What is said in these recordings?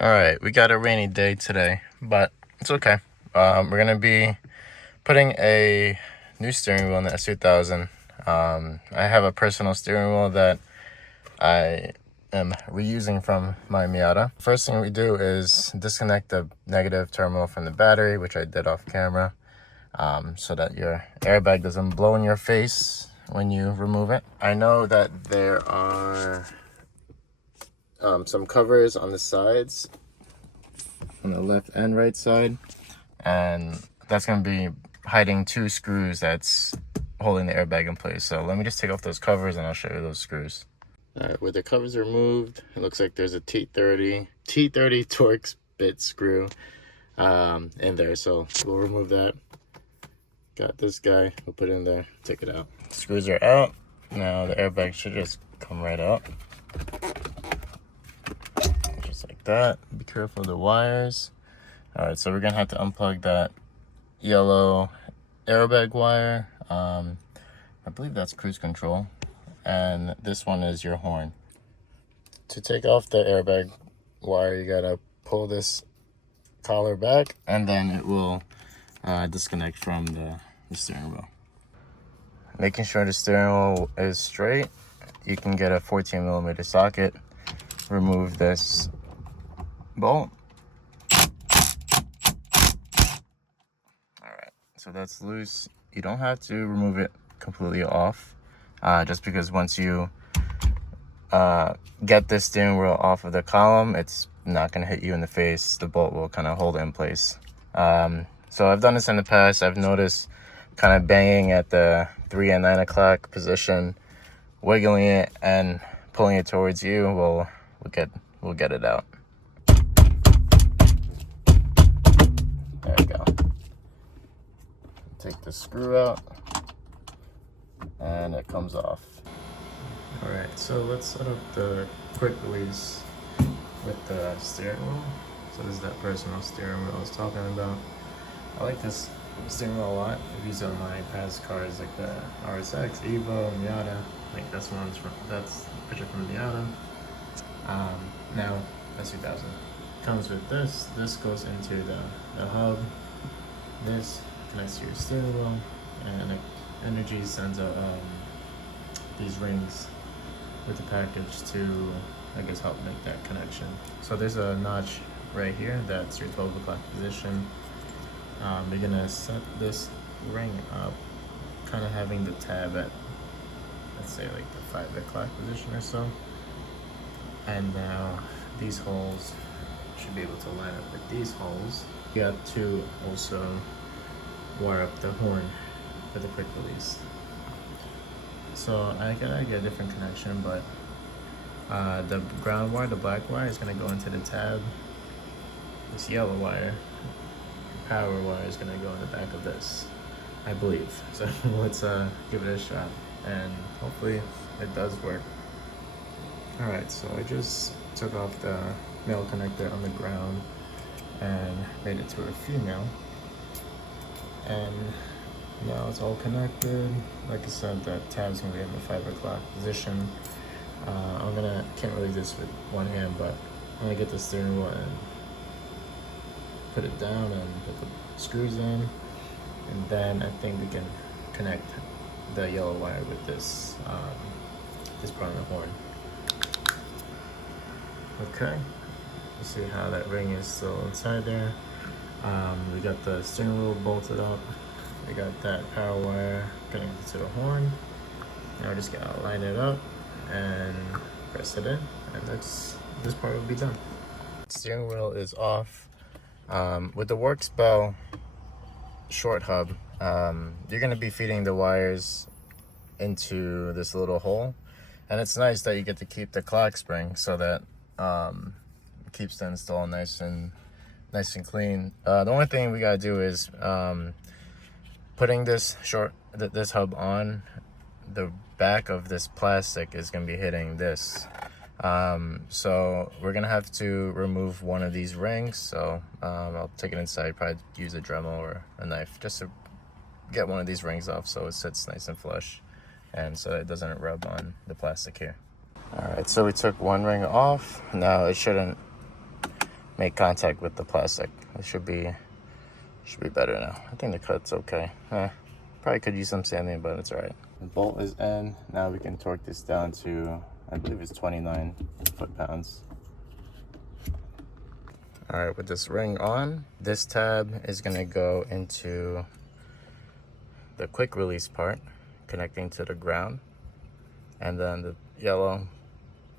All right, we got a rainy day today, but it's okay. We're gonna be putting a new steering wheel in the S2000. I have a personal steering wheel that I am reusing from my Miata. First thing we do is disconnect the negative terminal from the battery, which I did off camera, so that your airbag doesn't blow in your face when you remove it. I know that there are some covers on the sides, on the left and right side, and that's going to be hiding two screws that's holding the airbag in place. So let me just take off those covers and I'll show you those screws. All right, with the covers removed, it looks like there's a T30 Torx bit screw in there, so we'll remove that. Got this guy, we'll put it in there, take it out. Screws are out. Now the airbag should just come right out, just like that. Be careful of the wires. All right, so we're gonna have to unplug that yellow airbag wire. I believe that's cruise control, and this one is your horn. To take off the airbag wire, you gotta pull this collar back, and then it will disconnect from the steering wheel. Making sure the steering wheel is straight, you can get a 14mm socket, remove this bolt. Alright, so that's loose. You don't have to remove it completely off, just because once you get this steering wheel off of the column, it's not going to hit you in the face. The bolt will kind of hold it in place. So I've done this in the past. I've noticed kind of banging at the 3 and 9 o'clock position, wiggling it and pulling it towards you will get it out. There you go. Take the screw out and it comes off. All right, so let's set up the quick release with the steering wheel. So this is that personal steering wheel I was talking about. I like this steering wheel a lot. I've used it on my past cars like the RSX, Evo, Miata. Like that's a picture from the Miata. Now S2000 comes with this. This goes into the hub. This connects to your steering wheel, and NRG sends out these rings with the package to, I guess, help make that connection. So there's a notch right here, that's your 12 o'clock position. You're gonna set this ring up, kind of having the tab at, let's say, like the 5 o'clock position or so. And now these holes should be able to line up with these holes. You got to also wire up the horn for the quick release. So I gotta get a different connection, but the ground wire, the black wire, is gonna go into the tab. This yellow wire, power wire, is gonna go in the back of this, I believe. So let's give it a shot, and hopefully it does work. All right, so I just took off the male connector on the ground and made it to a female, and now it's all connected. Like I said, that tab's gonna be in the 5 o'clock position. Can't really do this with one hand, but I'm gonna get the steering wheel and put it down and put the screws in, and then I think we can connect the yellow wire with this part of the horn. Okay, you see how that ring is still inside there. We got the steering wheel bolted up. We got that power wire connected to the horn. Now we're just gonna line it up and press it in, and this part will be done. Steering wheel is off. With the Works Bell short hub, you're gonna be feeding the wires into this little hole, and it's nice that you get to keep the clock spring so that it keeps the install nice and clean. The only thing we gotta do is putting this hub on. The back of this plastic is gonna be hitting this, so we're gonna have to remove one of these rings. So I'll take it inside, probably use a Dremel or a knife just to get one of these rings off so it sits nice and flush, and so it doesn't rub on the plastic here. All right, so we took one ring off. Now it shouldn't make contact with the plastic. It should be better now. I think the cut's okay. Probably could use some sanding, but it's alright. The bolt is in. Now we can torque this down to, I believe it's 29 foot-pounds. Alright, with this ring on, this tab is gonna go into the quick release part, connecting to the ground. And then the yellow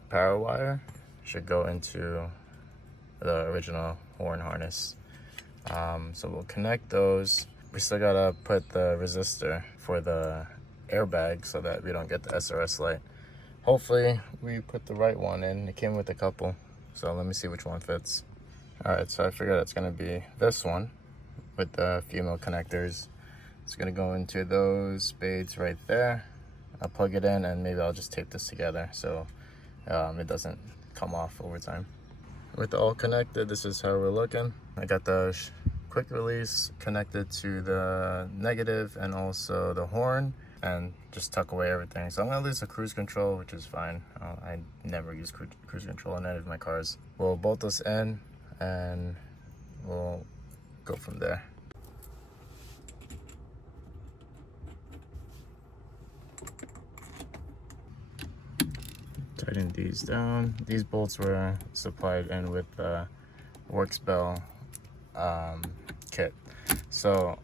power wire should go into the original horn harness. So we'll connect those. We still gotta put the resistor for the airbag so that we don't get the SRS light. Hopefully we put the right one in. It came with a couple, so let me see which one fits. All right, so I figured it's gonna be this one with the female connectors. It's gonna go into those spades right there. I'll plug it in and maybe I'll just tape this together so it doesn't come off over time. With all connected, this is how we're looking. I got the quick release connected to the negative and also the horn, and just tuck away everything. So I'm gonna lose the cruise control, which is fine. I never use cruise control in any of my cars. We'll bolt this in and we'll go from there. Tighten these down. These bolts were supplied in with the Works Bell kit. So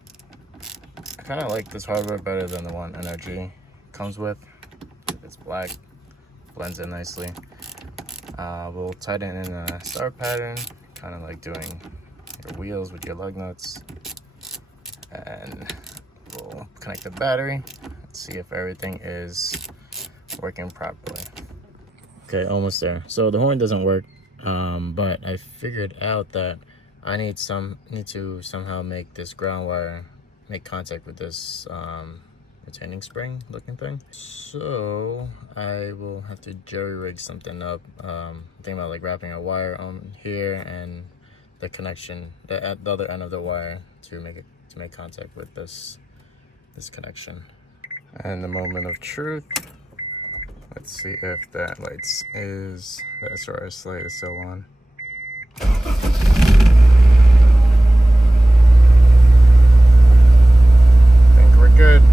I kind of like this hardware better than the one NRG comes with. It's black, blends in nicely. We'll tighten in a star pattern, kind of like doing your wheels with your lug nuts. And we'll connect the battery and see if everything is working properly. Okay, almost there. So the horn doesn't work, but I figured out that I need to somehow make this ground wire make contact with this retaining spring looking thing. So I will have to jerry rig something up. I'm thinking about like wrapping a wire on here and the connection at the other end of the wire to make contact with this connection. And the moment of truth. Let's see if that the SRS light is still on. I think we're good.